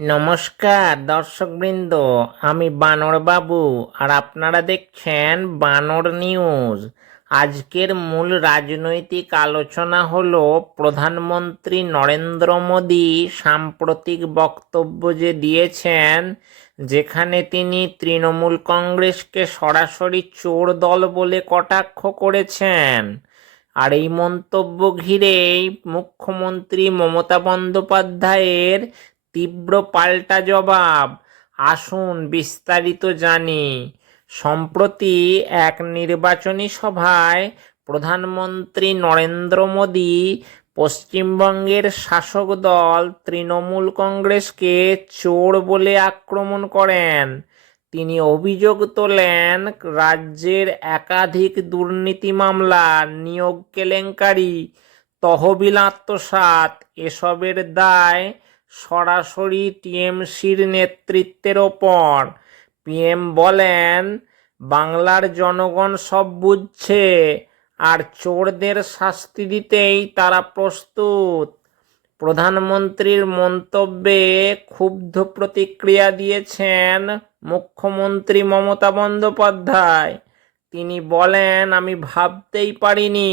নমস্কার, দর্শকবৃন্দ। আমি বানর বাবু আর আপনারা দেখছেন বানর নিউজ। আজকের মূল রাজনৈতিক আলোচনা হল প্রধানমন্ত্রী নরেন্দ্র মোদী সাম্প্রতিক বক্তব্য যে দিয়েছেন, যেখানে তিনি তৃণমূল কংগ্রেসকে সরাসরি চোর দল বলে কটাক্ষ করেছেন। আর এই মন্তব্য ঘিরেই মুখ্যমন্ত্রী মমতা বন্দ্যোপাধ্যায়ের তীব্র পাল্টা জবাব। আসুন বিস্তারিত জানি। সম্প্রতি এক নির্বাচনী সভায় প্রধানমন্ত্রী নরেন্দ্র মোদী পশ্চিমবঙ্গের শাসক দল তৃণমূল কংগ্রেসকে চোর বলে আক্রমণ করেন। তিনি অভিযোগ তোলেন, রাজ্যের একাধিক দুর্নীতি মামলা, নিয়োগ কেলেঙ্কারি, তহবিল আত্মসাৎ, এসবের দায় সরাসরি টিএমসির নেতৃত্বের ওপর। পিএম বলেন, বাংলার জনগণ সব বুঝছে আর চোরদের শাস্তি দিতেই তারা প্রস্তুত। প্রধানমন্ত্রীর মন্তব্যে ক্ষুব্ধ প্রতিক্রিয়া দিয়েছেন মুখ্যমন্ত্রী মমতা বন্দ্যোপাধ্যায়। তিনি বলেন, আমি ভাবতেই পারিনি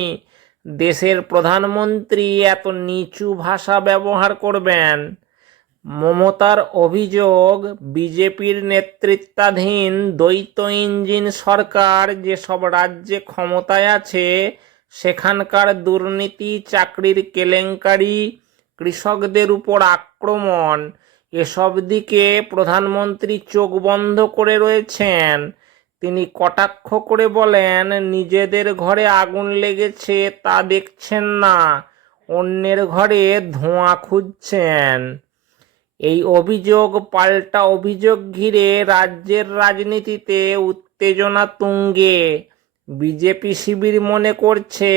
দেশের প্রধানমন্ত্রী এত নিচু ভাষা ব্যবহার করবেন। মমতার অভিযোগ, বিজেপির নেতৃত্বাধীন দ্বৈত ইঞ্জিন সরকার যেসব রাজ্যে ক্ষমতায় আছে, সেখানকার দুর্নীতি, চাকরির কেলেঙ্কারি, কৃষকদের উপর আক্রমণ, এসব দিকে প্রধানমন্ত্রী চোখ বন্ধ করে রয়েছেন। তিনি কটাক্ষ করে বলেন, নিজেদের ঘরে আগুন লেগেছে তা দেখছেন না, অন্যের ঘরে ধোঁয়া খুঁজছেন। এই অভিযোগ পাল্টা অভিযোগ ঘিরে রাজ্যের রাজনীতিতে উত্তেজনা তুঙ্গে। বিজেপি শিবির মনে করছে,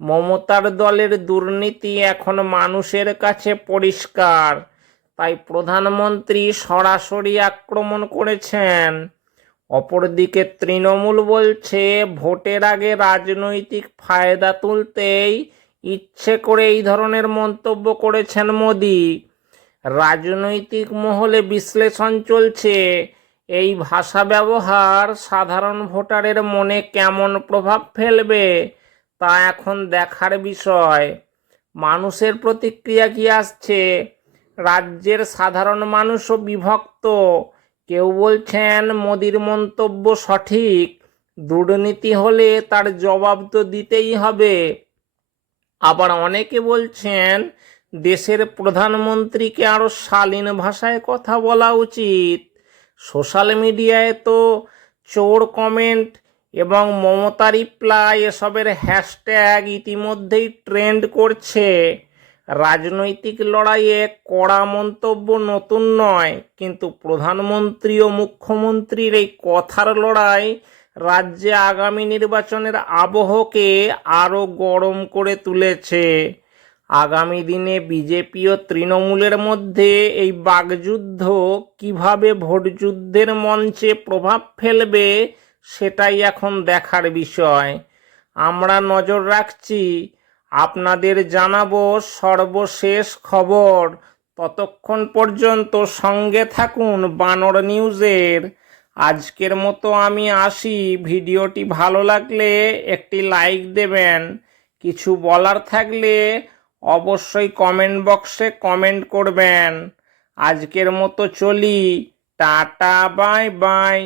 মমতার দলের দুর্নীতি এখন মানুষের কাছে পরিষ্কার। তাই প্রধানমন্ত্রী সরাসরি আক্রমণ করেছেন। অপরদিকে তৃণমূল বলছে, ভোটের আগে রাজনৈতিক ফায়দা তুলতেই ইচ্ছে করে এই ধরনের মন্তব্য করেছেন মোদী। রাজনৈতিক মহলে বিশ্লেষণ চলছে। এই ভাষা ব্যবহার সাধারণ ভোটারের মনে কেমন প্রভাব ফেলবে তা এখন দেখার বিষয়। মানুষের প্রতিক্রিয়া কি আসছে? রাজ্যের সাধারণ মানুষও বিভক্ত। কেউ বলছেন মোদির মন্তব্য সঠিক। দুর্নীতি হলে তার জবাব তো দিতেই হবে। আবার অনেকে বলছেন দেশের প্রধানমন্ত্রীকে আরও শালীন ভাষায় কথা বলা উচিত। সোশ্যাল মিডিয়ায় তো চোর কমেন্ট এবং মমতা রিপ্লাই এসবের হ্যাশট্যাগ ইতিমধ্যেই ট্রেন্ড করছে। রাজনৈতিক লড়াইয়ে কড়া মন্তব্য নতুন নয়, কিন্তু প্রধানমন্ত্রী ও মুখ্যমন্ত্রীর এই কথার লড়াই রাজ্যে আগামী নির্বাচনের আবহকে আরও গরম করে তুলেছে। আগামী দিনে বিজেপি ও তৃণমূলের মধ্যে এই বাগযুদ্ধ কীভাবে ভোটযুদ্ধের মঞ্চে প্রভাব ফেলবে সেটাই এখন দেখার বিষয়। আমরা নজর রাখছি, আপনাদের জানাব সর্বশেষ খবর। ততক্ষণ পর্যন্ত সঙ্গে থাকুন বানর নিউজের। আজকের মতো আমি আসি। ভিডিওটি ভালো লাগলে একটি লাইক দেবেন। কিছু বলার থাকলে অবশ্যই কমেন্ট বক্সে কমেন্ট করবেন। আজকের মতো চলি। Tata bye bye